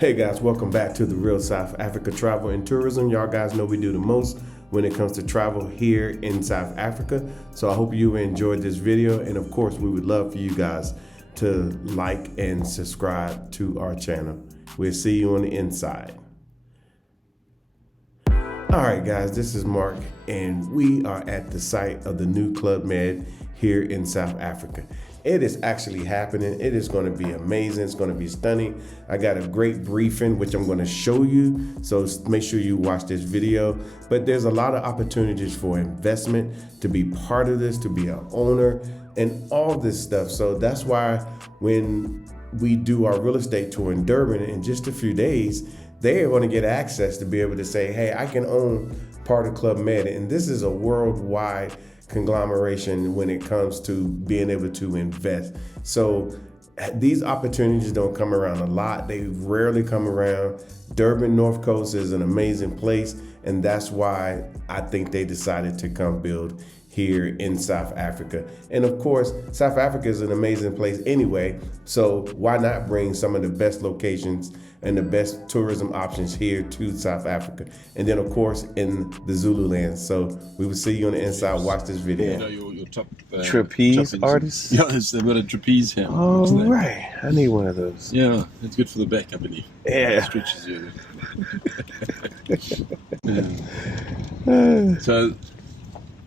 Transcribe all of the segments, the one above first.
Hey guys, welcome back to the Real South Africa Travel and Tourism. Y'all guys know we do the most when it comes to travel here in South Africa. So I hope you enjoyed this video, and of course we would love for you guys to like and subscribe to our channel. We'll see you on the inside. All right guys, this is Mark and we are at the site of the new Club Med here in South Africa. It is actually happening. It is going to be amazing. It's going to be stunning. I got a great briefing, which I'm going to show you. So make sure you watch this video. But there's a lot of opportunities for investment, to be part of this, to be an owner, and all this stuff. So that's why when we do our real estate tour in Durban in just a few days, they are going to get access to be able to say, hey, I can own part of Club Med. And this is a worldwide conglomeration when it comes to being able to invest. So these opportunities don't come around a lot. They rarely come around. Durban North Coast is an amazing place, and that's why I think they decided to come build here in South Africa. And of course, South Africa is an amazing place anyway, so why not bring some of the best locations and the best tourism options here to South Africa, and then of course in the Zululand. So we will see you on the inside. Watch this video. You know your top trapeze artist? Yeah, they've got a trapeze here. Oh, right. I need one of those. Yeah, it's good for the back, I believe. Yeah. It stretches you. Yeah. So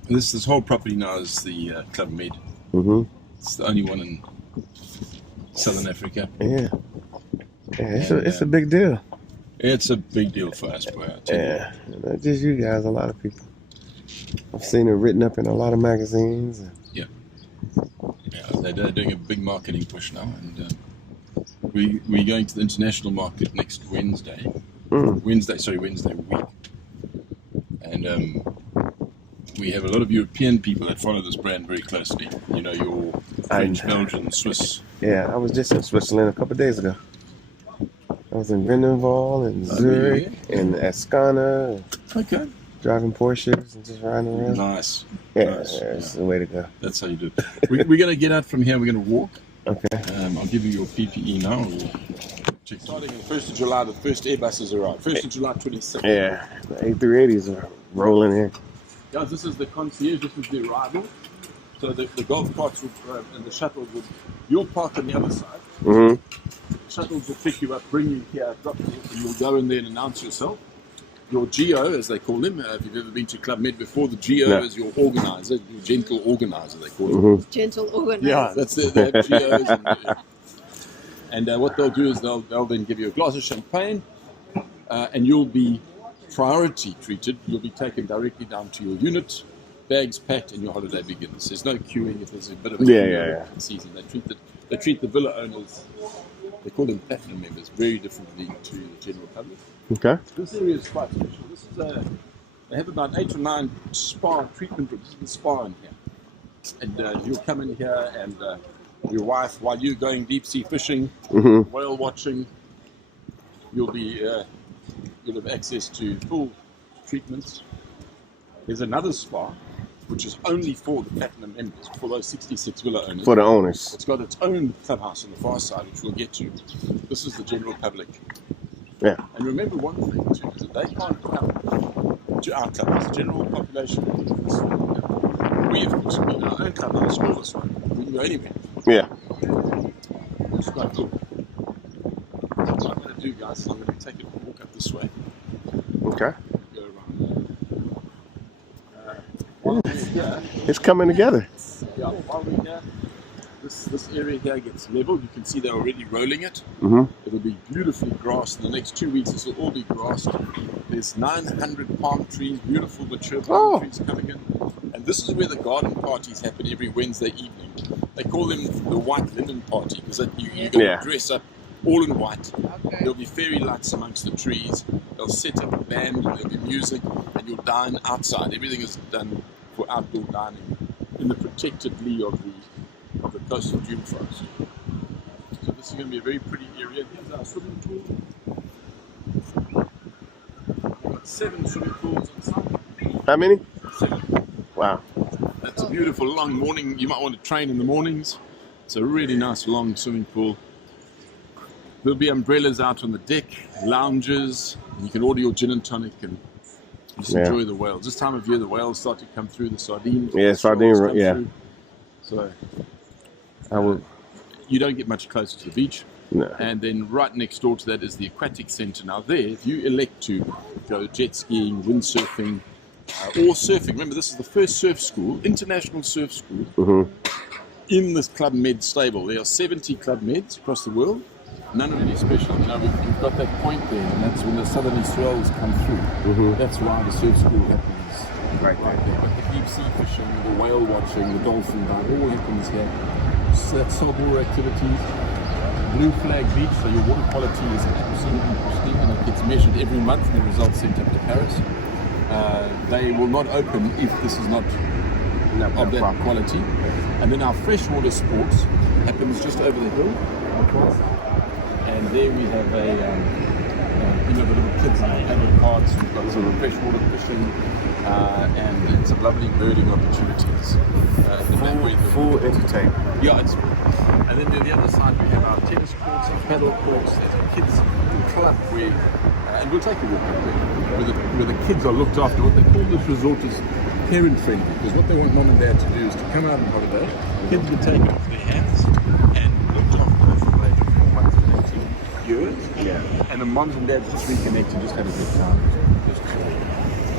this whole property now is the Club Med. Mm-hmm. It's the only one in Southern Africa. Yeah. Yeah, it's a big deal. It's a big deal for us, boy. Yeah, not just you guys, a lot of people. I've seen it written up in a lot of magazines. Yeah, they're doing a big marketing push now, and we're going to the international market next Wednesday. Wednesday week, and we have a lot of European people that follow this brand very closely. You know, your French, Belgian, Swiss. Yeah, I was just in Switzerland a couple of days ago. I was in Grindelwald and Zurich and Ascana. Okay. Driving Porsches and just riding around. Nice. Yeah, nice. It's the way to go. That's how you do it. We're going to get out from here. We're going to walk. Okay. I'll give you your PPE now. Starting on the 1st of July, the first Airbuses arrive. 1st of July 26th. Yeah, the A380s are rolling in. Yeah, this is the concierge. This is the arrival. So the golf carts and the shuttles would, you'll park on the other side. Mm-hmm. Shuttles will pick you up, bring you here, drop you off, and you'll go in there and announce yourself. Your GO, as they call him, if you've ever been to Club Med before, the GO is your organizer, your gentle organizer, they call him. Mm-hmm. Gentle organizer. Yeah, that's their GOs. And what they'll do is they'll then give you a glass of champagne, and you'll be priority treated. You'll be taken directly down to your unit, bags packed, and your holiday begins. There's no queuing if there's a bit of a season. They treat the villa owners, they call them platinum members, very differently to the general public. Okay. This area is quite special. This is they have about 8 or 9 spa treatment rooms. This is the spa in here. And you'll come in here and your wife, while you're going deep sea fishing, whale watching, you'll have access to full treatments. There's another spa, which is only for the platinum members, for those 66 villa owners. For the owners. It's got its own clubhouse on the far side, which we'll get to. This is the general public. Yeah. And remember one thing too, is that they can't come to our clubhouse. The general population, we of course in our own clubhouse, all this one. We can go anywhere. Yeah. It's quite cool. What I'm going to do, guys, is I'm going to take a walk up this way. Okay. Go around there. It's coming together. Yeah, while we're here, this area here gets leveled. You can see they're already rolling it. Mm-hmm. It'll be beautifully grassed. In the next 2 weeks, this will all be grassed. There's 900 palm trees, beautiful mature palm trees coming in. And this is where the garden parties happen every Wednesday evening. They call them the white linen party because you're going to dress up all in white. Okay. There'll be fairy lights amongst the trees. They'll set up a band, there'll be music, and you'll dine outside. Everything is done for outdoor dining in the protected lee of the coastal dune forest. So this is going to be a very pretty area. Here's our swimming pool. We've got 7 swimming pools on site. How many? 7. Wow. That's a beautiful long morning. You might want to train in the mornings. It's a really nice long swimming pool. There'll be umbrellas out on the deck, lounges. You can order your gin and tonic and just enjoy the whales. This time of year, the whales start to come through, the sardines. Yeah, sardine, come yeah. through. So I would. you don't get much closer to the beach. No. And then right next door to that is the aquatic center. Now there, if you elect to go jet skiing, windsurfing, or surfing, remember this is the first surf school, international surf school, in this Club Med stable. There are 70 Club Meds across the world. None really special. You know, we've got that point there, and that's when the southerly swells come through. That's why the surf school happens right there. But the deep sea fishing, the whale watching, the dolphin dive, all happens here. So that's saltwater activities. Blue Flag Beach, so your water quality is absolutely pristine, and it gets measured every month and the results sent up to Paris. They will not open if this is not of that quality. And then our freshwater sports happens just over the hill. And there we have the little kids in the paddle carts. We've got sort of freshwater fishing, and it's a lovely birding opportunities. Full entertainment. Yeah, it's full. And then on the other side we have our tennis courts, our paddle courts. There's a kids club where, and we'll take a walk up there, where the kids are looked after. What they call this resort is parent friendly, because what they want mom and dad to do is to come out on holiday, kids get taken off their hands and looked after from the age of 4 months to 18 years. Yeah. And the moms and dads just reconnect and just have a good time. Just chill.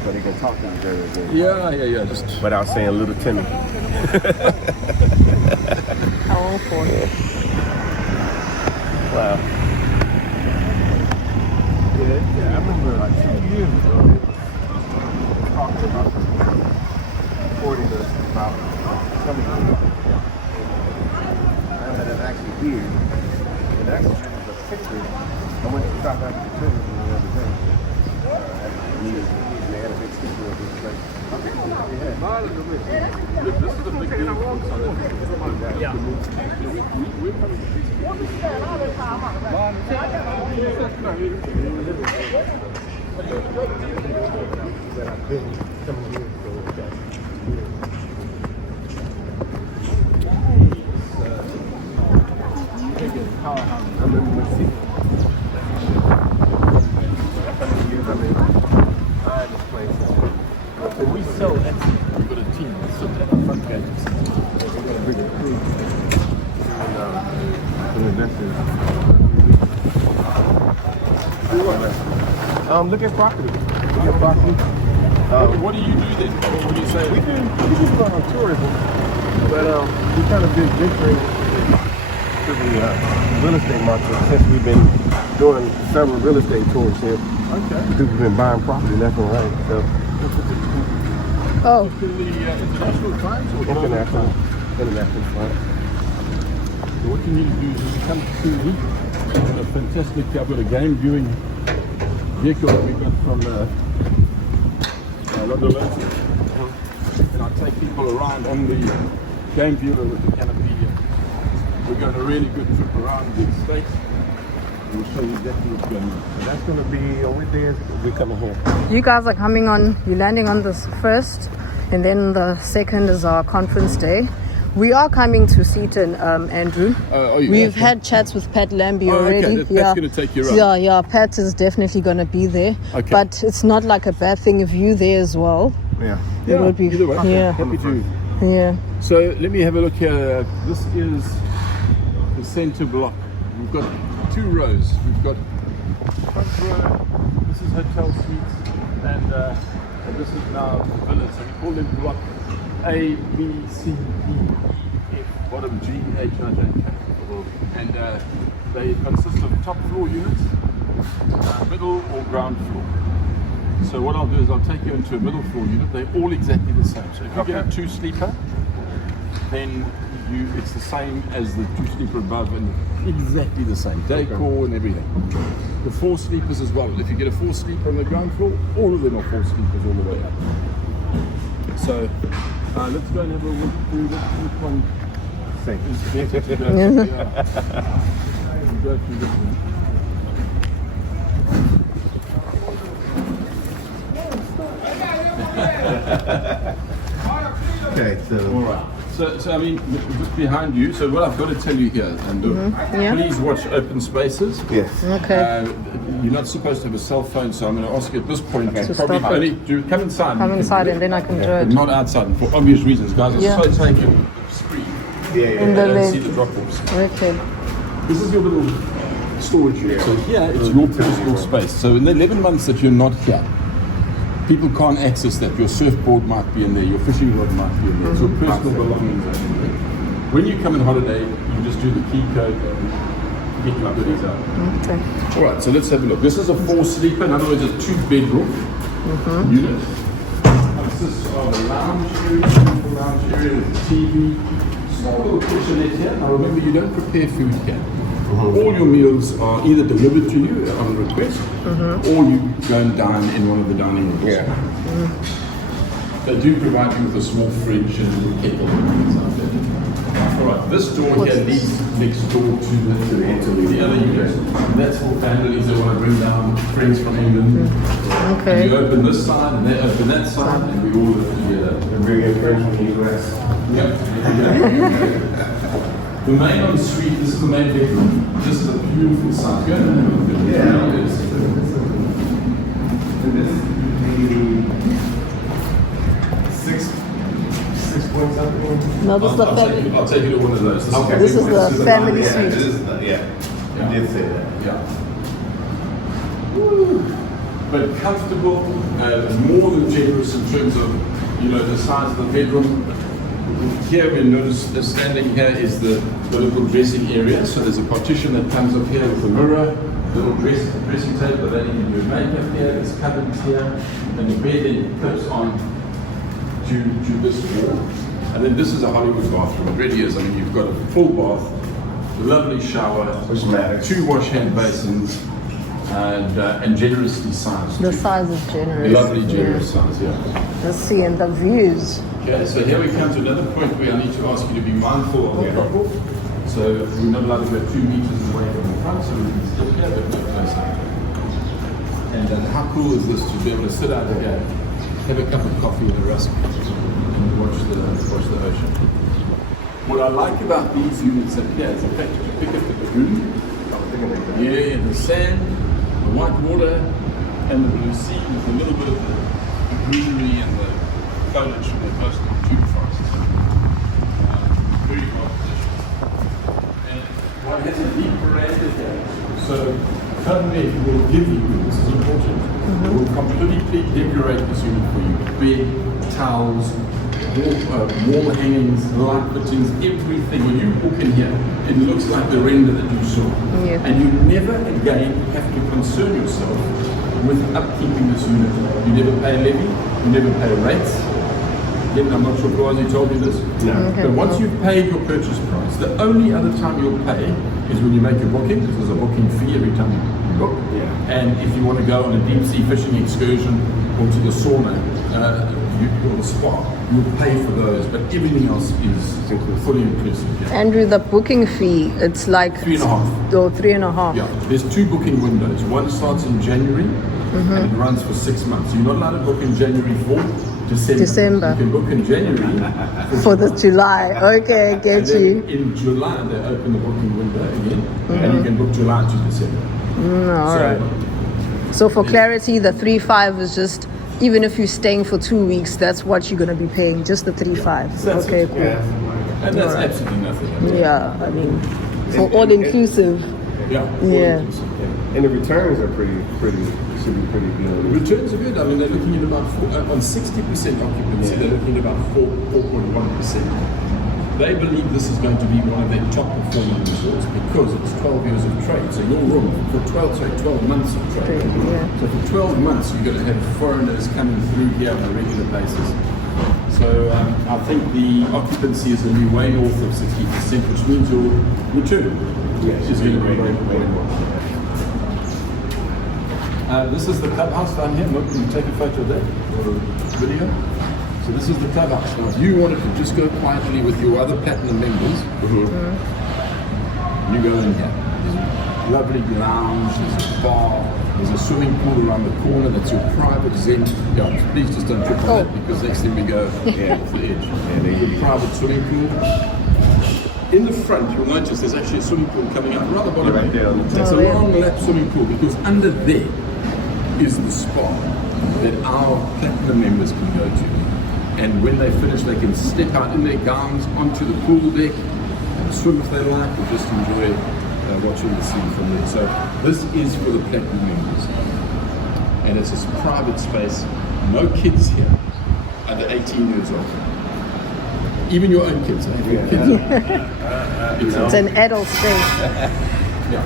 So they can talk to each other. Yeah. Just without saying little Timmy. Oh, boy. Wow. Yeah, I remember like 2 years ago, talking about recording us about coming to now that it's actually here, and actually was a picture. I went to South African tourism the other day. They had a big sticker of this place. this is a big deal. Yeah. We're coming to we sell Etsy. We've got a team that sits at the front gate. We've got a bigger crew. Look at property. What do you do then? What do you say? We do go on tourism, but we kind of been different to the real estate market since we've been doing several real estate tours here. Okay. Because we've been buying property left and right. So Oh, To the international clients or international clients. So what you need to do is when you come to me, a fantastic, I've got a game viewing vehicle that we got from London. And I take people around on the game viewer with the canopy. We're going a really good trip around the estate. We'll show you exactly what's going on. So that's going to be on what day is we coming here? you guys are coming on, you're landing on this first, and then the second is our conference day. We are coming to Seaton, Andrew. We've had chats with Pat Lambie already. Okay, that's going to take you around. Yeah, Pat is definitely going to be there. Okay. But it's not like a bad thing if you there as well. Yeah. It would be, either way. yeah, Happy to. yeah. So let me have a look here. This is the center block. We've got 2 rows. We've got front row. This is hotel suites, and this is now villas. So we call them block A, B, C, D, E, F, bottom G, H, I, J, K. And they consist of top floor units, middle or ground floor. So what I'll do is I'll take you into a middle floor unit. They're all exactly the same. So if you get a 2-sleeper, then it's the same as the 2-sleeper above, and exactly the same decor and everything. The 4-sleepers as well. If you get a 4-sleeper on the ground floor, all of them are 4-sleepers all the way up. So let's go and have a look through which one is better to go. Go through this one. Okay, so All right. So I mean, just behind you. So what I've got to tell you here, and Yeah. please watch open spaces. Yes. Okay. You're not supposed to have a cell phone, so I'm going to ask you at this point To probably stop it. only to come inside. Come You can inside do and then I can do but it. not outside for obvious reasons. Guys are Yeah. so taken the screen. In They the don't see lid. the drop-offs. Okay. This is your little storage area. So here it's your personal space. So in the 11 months that you're not here, people can't access that. Your surfboard might be in there, your fishing rod might be in there. It's your personal belongings are in there. When you come on holiday, you just do the key code and get your goodies out. Okay. All right, so let's have a look. This is a 4-sleeper, in other words, a 2-bedroom unit. This is the lounge area, the lounge area with the TV. Small little kitchenette here. Now remember, you don't prepare food here. All your meals are either delivered to you on request, or you go and dine in one of the dining rooms. Yeah. They do provide you with a small fridge and a little kettle and things like that. All right, this door here leads next door to the other unit. And that's for families that want to bring down friends from England. And Okay. you open this side and they open that side, and we all live together. And bring in friends from the US. Yep. The main ensuite, this is the main bedroom. This is a beautiful size. Go and have a look at it. Yeah. It is. And this is maybe 6 points up there. No, this is the family. I'll take you to one of those. This is the family yeah, suite. This is yeah. You did say that. Yeah. Woo. But comfortable, more than generous in terms of, the size of the bedroom. Here we notice standing here is the little dressing area. So there's a partition that comes up here with a mirror, little dressing table that you can do makeup here, there's cupboards here, and the bed then clips on to this wall. And then this is a Hollywood bathroom. It really is. I mean, you've got a full bath, lovely shower, Which matters. 2 wash hand basins, and generously sized. The size is generous. Lovely generous size, yeah. Let's see, and the views. Okay, so here we come to another point where I need to ask you to be mindful of the drop-off. So we're not allowed to go 2 meters away from the front, so we can still here, but no closer. And how cool is this to be able to sit out here, have a cup of coffee and a rusk, and watch the ocean. What I like about these units up here is the fact that you pick up the lagoon, yeah, the sand, the white water, and the blue sea with a little bit of the greenery and the foliage from the coastal jute forests. Very well positioned. And one has a deep veranda here. So Cutmade will give you, this is important, will completely decorate this unit for you. Bed, towels, wall hangings, light fittings, everything. When you walk in here, it looks like the render that you saw. Yeah. And you never again have to concern yourself with upkeeping this unit. You never pay a levy, you never pay rates. Again, I'm not sure Blasey told you this. No. Okay. But once you've paid your purchase price, the only other time you'll pay is when you make a booking, because there's a booking fee every time you book. Yeah. And if you want to go on a deep sea fishing excursion or to the sauna or the spa, you'll pay for those. But everything else is fully inclusive. Yeah. Andrew, the booking fee, it's like 3.5. Oh, 3.5. Yeah, there's 2 booking windows. One starts in January and it runs for 6 months. You're not allowed to book in January for December. You can book in January For the July. Okay, I and get then you. in July they open the booking window again, and you can book July to December. All So, right. So for clarity, the 3.5 is just, even if you're staying for 2 weeks, that's what you're going to be paying, just the 3.5. That's Okay, it. cool. Yeah. And that's absolutely nothing. Yeah, I mean, for all inclusive. Yeah. Yeah. And the returns are should be pretty good. Returns are good. I mean, they're looking at about on 60% occupancy. They're looking at about 4.1%. They believe this is going to be one of their top performing resorts because it's 12 years of trade. So your room for 12 months of trade. Yeah. So for 12 months, you're going to have foreigners coming through here on a regular basis. So I think the occupancy is going to be way north of 60%, which means your return is going to be way more. This is the clubhouse down here. Look, can you take a photo of that or a video? So this is the clubhouse. Now, if you wanted to just go quietly with your other platinum members, you go in here. There's a lovely lounge, there's a bar, There's a swimming pool around the corner. That's your private zen. Yeah, please just don't trip on that because next thing we go off the edge. The private swimming pool. In the front, you'll notice there's actually a swimming pool coming out right at the bottom. Right there. It's a long lap swimming pool because under there is the spa that our platinum members can go to. And when they finish, they can step out in their gowns onto the pool deck and swim if they like, or just enjoy watching the scene from there. So this is for the platinum members. And it's a private space, no kids here under 18 years old. Even your own kids, eh? Your kids. It's an adult space. Yeah.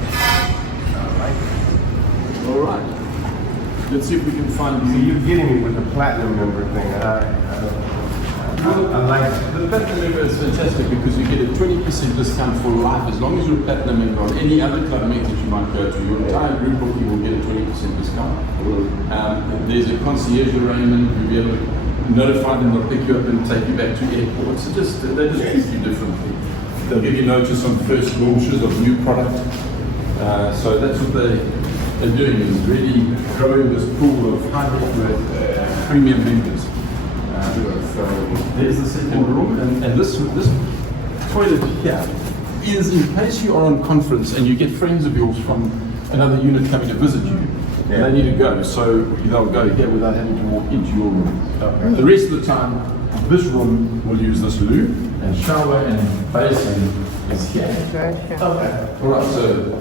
All right. Let's see if we can find So you. you're getting me with the platinum member thing. I like it. The platinum member is fantastic because you get a 20% discount for life as long as you're a platinum member on any other club meet that you might go to. Your entire group booking will get a 20% discount. There's a concierge arrangement. You'll be able to notify them, they'll pick you up and take you back to airports. They just treat you differently. They'll give you notice on first launches of new product. So that's what they're doing, is really growing this pool of high net worth premium members. So there's the second room, and this toilet here is in case you are on conference and you get friends of yours from another unit coming to visit you. They need to go, so they'll go here without having to walk into your room. The rest of the time, this room will use this loo, and shower and basin is here. Okay. All right, so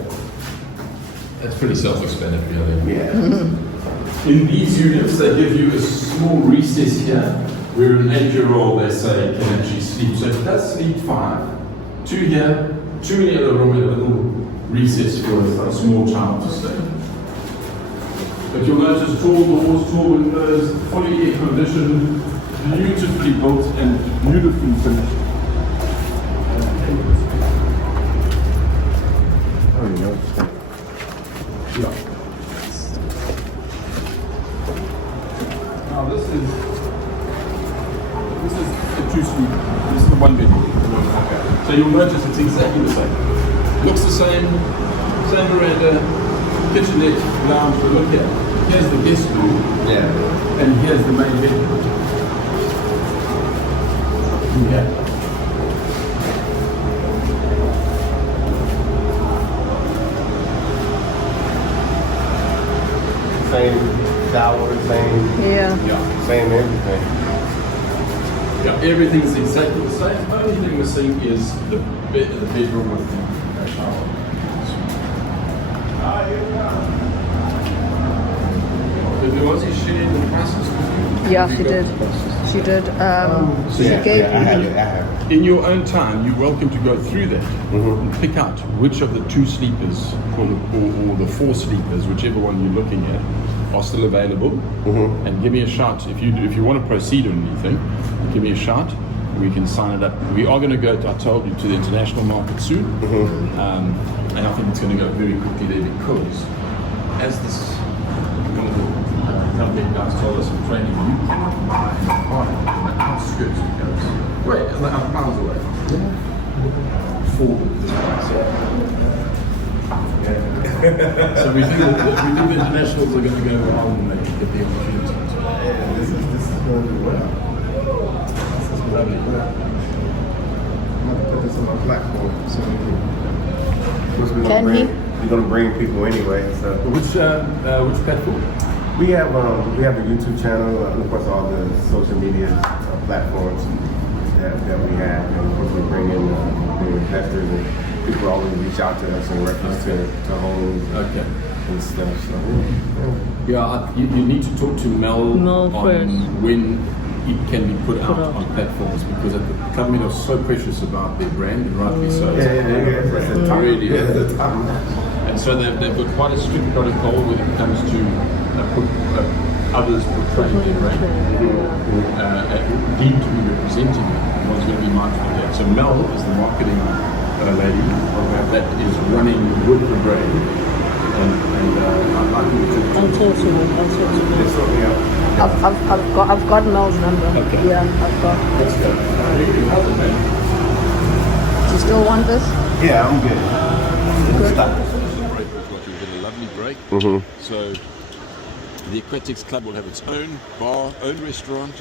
that's pretty self-explanatory, I think. Yeah. In these units, they give you a small recess here, where an 8-year-old, they say, can actually sleep. So it does sleep 5. 2 here, 2 in the other room, and a little recess for a small child to stay. But you'll notice tall doors, tall windows, fully air conditioned, beautifully built and beautifully finished. Oh, you know. Yeah. Now this is a 2-suite. This is the 1 bedroom. So you'll notice it's exactly the same. Looks the same veranda, kitchenette, lounge. But look here. Here's the guest room. Yeah. And here's the main bedroom. Yeah. Same shower, same everything. Yeah, everything's exactly the same. The only thing missing is the bedroom with the shower. Did Luozi share the prices with you? Yeah, she did. She did. She gave I have it. In your own time, you're welcome to go through that and pick out which of the 2 sleepers or the 4 sleepers, whichever one you're looking at, are still available. And give me a shout if you want to proceed on anything. Give me a shout. We can sign it up. We are going to go, I told you, to the international market soon, and I think it's going to go very quickly there because as this company guys told us in training, you cannot buy an apartment on the outskirts of Paris. Wait, miles away. For this price. So we think the internationals are going to go well and they get the opportunity. This is going to do well. This is going to do well. I'm going to put this on my platform. So you're going to bring people anyway. So Which platform? we have a YouTube channel, and of course all the social media platforms that we have, and of course we bring in the investors, and people always reach out to us in reference to homes and stuff. So You need to talk to Mel on first. when it can be put out on platforms because the company are so precious about their brand, and rightly so. It's Really. the top. And so they've got quite a strict protocol when it comes to others portraying their brand, deemed to be representing it. One's going to be mindful of that. So Mel is the marketing lady that is running with the brand, and I'd like you to I'll talk to her. I've got Mel's number. Okay. Yeah, I've got. Let's go. How's it, man? Do you still want this? Yeah, I'm good. Good. The break was what we did, a lovely break. So the Aquatics Club will have its own bar, own restaurant.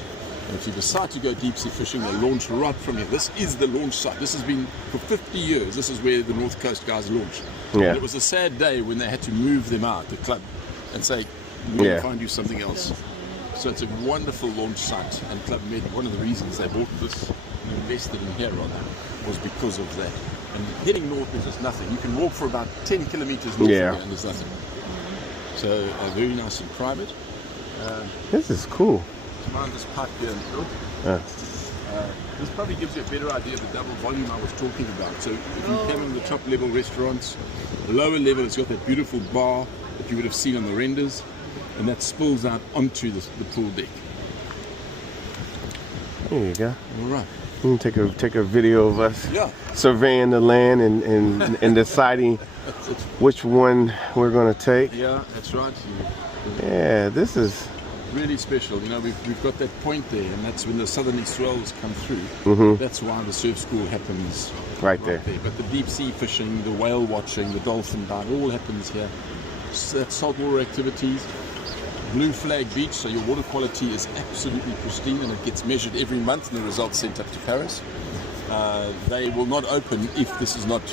And if you decide to go deep sea fishing, they launch right from here. This is the launch site. This has been for 50 years. This is where the North Coast guys launch. Yeah. And it was a sad day when they had to move them out, the club, and say, we'll find you something else. So it's a wonderful launch site. And Club Med, one of the reasons they bought this, invested in here rather, was because of that. And heading north is just nothing. You can walk for about 10 kilometers north here and there's nothing. So very nice and private. This is cool. Mind this pipe here in the middle. This probably gives you a better idea of the double volume I was talking about. So if you come in the top level restaurants, the lower level it's got that beautiful bar that you would have seen on the renders, and that spills out onto the pool deck. There you go. All right. You can take a video of us surveying the land and deciding which one we're going to take. Yeah, that's right. Yeah, this is really special. You know, we've got that point there, and that's when the southerly swells come through. That's why the surf school happens right there. But the deep sea fishing, the whale watching, the dolphin dive, all happens here. So that's saltwater activities. Blue Flag Beach, so your water quality is absolutely pristine, and it gets measured every month and the results sent up to Paris. They will not open if this is not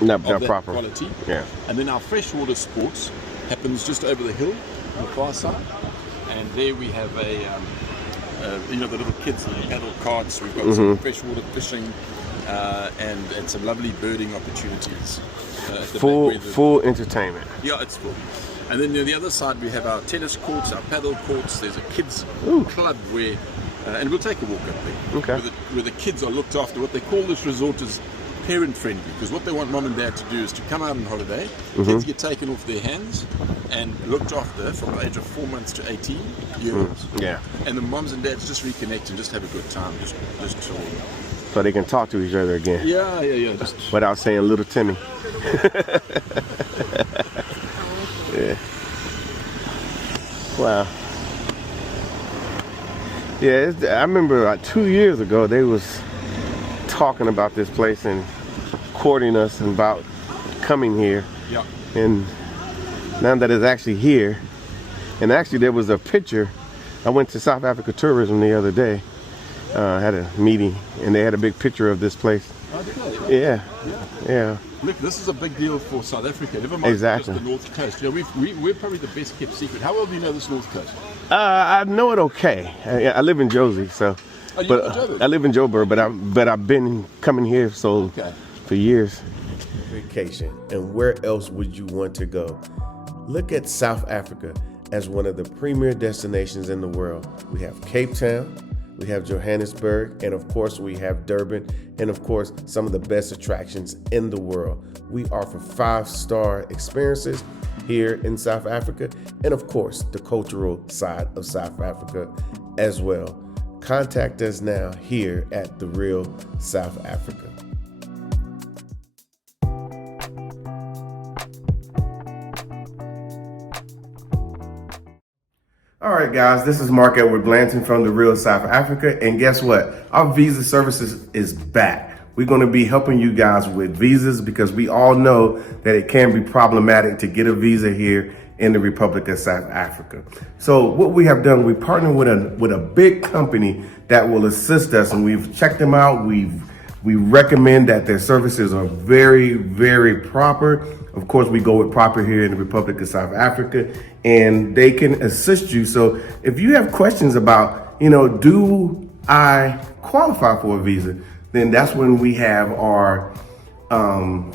of that proper quality. Yeah. And then our freshwater sports happens just over the hill on the far side, and there we have the little kids, the paddle carts. We've got some freshwater fishing and some lovely birding opportunities. Full entertainment. Yeah, it's full. And then the other side we have our tennis courts, our paddle courts. There's a kids club where, and we'll take a walk up there. Okay. Where the kids are looked after. What they call this resort is parent friendly, because what they want mom and dad to do is to come out on holiday. Kids get taken off their hands and looked after from the age of 4 months to 18 years. Yeah. And the moms and dads just reconnect and just have a good time, just chill. So they can talk to each other again. Yeah. Just without saying little Timmy. Yeah. Wow. Yeah, I remember like 2 years ago they was talking about this place and courting us about coming here. Yeah. And now that it's actually here, and actually there was a picture. I went to South Africa Tourism the other day. Had a meeting, and they had a big picture of this place. Oh, did they? Yeah. Look, this is a big deal for South Africa. Never mind just the North Coast. You know, we're probably the best kept secret. How well do you know this North Coast? I know it okay. I live in Josie, so. Oh, you live in Joburg? I live in Joburg, but I've been coming here for years. Vacation, and where else would you want to go? Look at South Africa as one of the premier destinations in the world. We have Cape Town, we have Johannesburg, and of course we have Durban, and of course some of the best attractions in the world. We offer 5-star experiences here in South Africa, and of course the cultural side of South Africa as well. Contact us now here at The Real South Africa. All right, guys, this is Mark Edward Blanton from The Real South Africa. And guess what? Our visa services is back. We're going to be helping you guys with visas because we all know that it can be problematic to get a visa here in the Republic of South Africa. So what we have done, we partnered with a big company that will assist us, and we've checked them out. We recommend that their services are very, very proper. Of course, we go with proper here in the Republic of South Africa, and they can assist you. So if you have questions about, do I qualify for a visa, then that's when we have our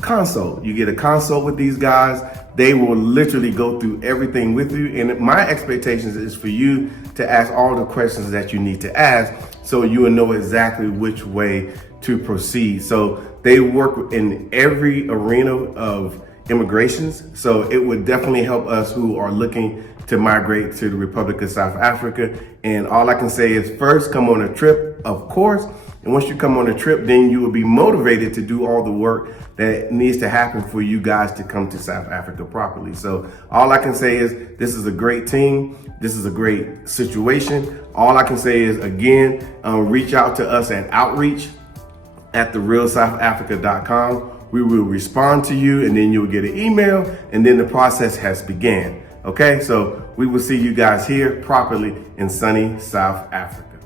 consult. You get a consult with these guys. They will literally go through everything with you. And my expectations is for you to ask all the questions that you need to ask so you will know exactly which way to proceed. So they work in every arena of immigrations. So it would definitely help us who are looking to migrate to the Republic of South Africa. And all I can say is first, come on a trip, of course. And once you come on a trip, then you will be motivated to do all the work that needs to happen for you guys to come to South Africa properly. So all I can say is this is a great team. This is a great situation. All I can say is, again, reach out to us at outreach@therealsouthafrica.com, We will respond to you, and then you'll get an email, and then the process has began. Okay, so we will see you guys here properly in sunny South Africa.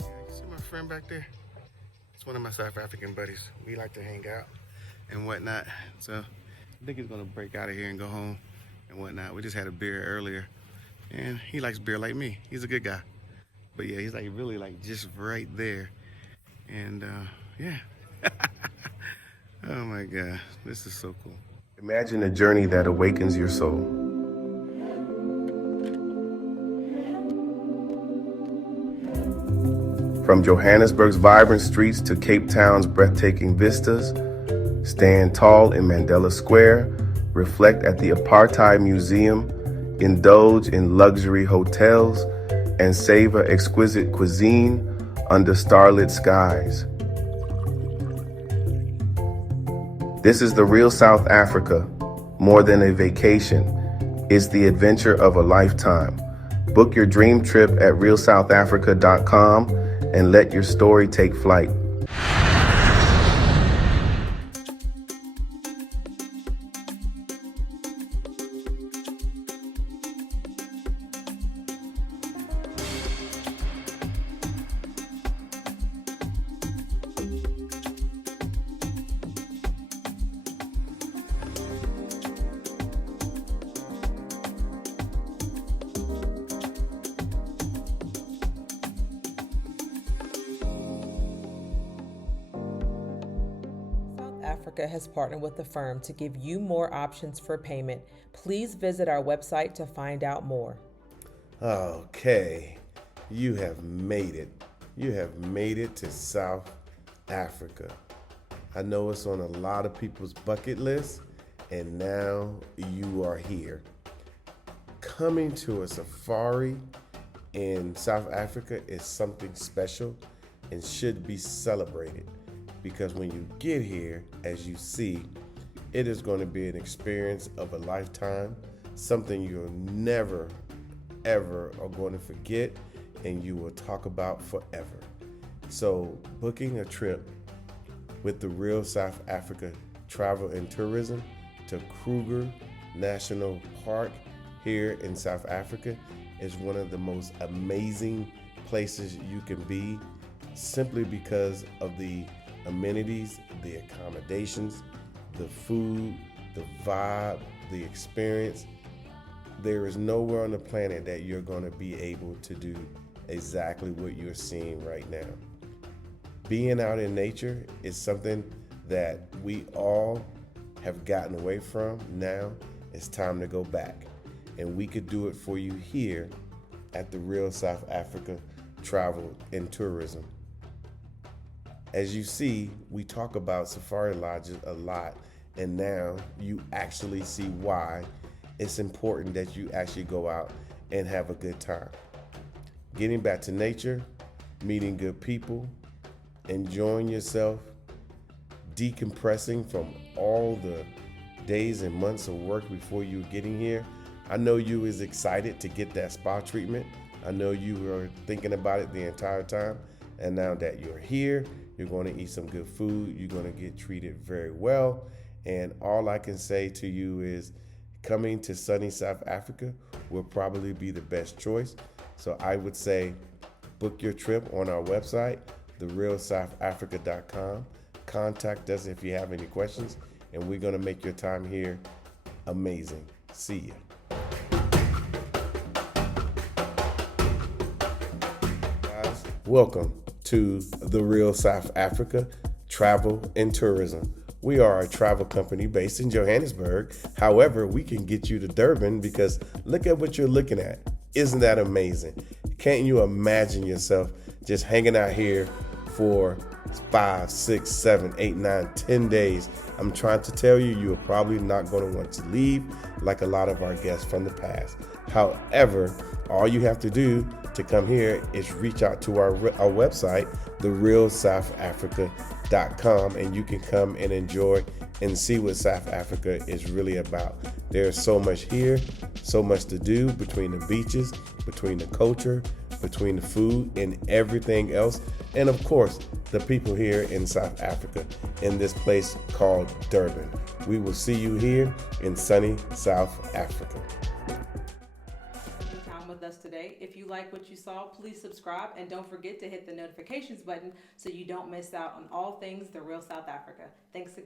You see my friend back there? It's one of my South African buddies. We like to hang out and whatnot. So I think he's gonna break out of here and go home and whatnot. We just had a beer earlier, and he likes beer like me. He's a good guy. But yeah, he's like really like just right there. And yeah. Oh my God, this is so cool. Imagine a journey that awakens your soul. From Johannesburg's vibrant streets to Cape Town's breathtaking vistas, stand tall in Mandela Square, reflect at the Apartheid Museum, indulge in luxury hotels, and savor exquisite cuisine under starlit skies. This is the real South Africa. More than a vacation, it's the adventure of a lifetime. Book your dream trip at realsouthafrica.com and let your story take flight. Africa has partnered with the firm to give you more options for payment. Please visit our website to find out more. Okay, you have made it. You have made it to South Africa. I know it's on a lot of people's bucket list, and now you are here. Coming to a safari in South Africa is something special and should be celebrated, because when you get here, as you see, it is going to be an experience of a lifetime, something you'll never, ever are going to forget, and you will talk about forever. So booking a trip with the Real South Africa Travel and Tourism to Kruger National Park here in South Africa is one of the most amazing places you can be, simply because of the amenities, the accommodations, the food, the vibe, the experience. There is nowhere on the planet that you're going to be able to do exactly what you're seeing right now. Being out in nature is something that we all have gotten away from. Now it's time to go back, and we could do it for you here at the Real South Africa Travel and Tourism. As you see, we talk about safari lodges a lot, and now you actually see why it's important that you actually go out and have a good time. Getting back to nature, meeting good people, enjoying yourself, decompressing from all the days and months of work before you were getting here. I know you was excited to get that spa treatment. I know you were thinking about it the entire time, and now that you're here, you're going to eat some good food. You're going to get treated very well. And all I can say to you is coming to sunny South Africa will probably be the best choice. So I would say book your trip on our website, therealsouthafrica.com. Contact us if you have any questions, and we're going to make your time here amazing. See ya. Guys, welcome to the Real South Africa Travel and Tourism. We are a travel company based in Johannesburg. However, we can get you to Durban, because look at what you're looking at. Isn't that amazing? Can't you imagine yourself just hanging out here for 5, 6, 7, 8, 9, 10 days? I'm trying to tell you, you're probably not going to want to leave like a lot of our guests from the past. However, all you have to do to come here is reach out to our website, therealsouthafrica.com, and you can come and enjoy and see what South Africa is really about. There's so much here, so much to do, between the beaches, between the culture, between the food and everything else. And of course, the people here in South Africa in this place called Durban. We will see you here in sunny South Africa. Time with us today. If you like what you saw, please subscribe and don't forget to hit the notifications button so you don't miss out on all things the real South Africa. Thanks again.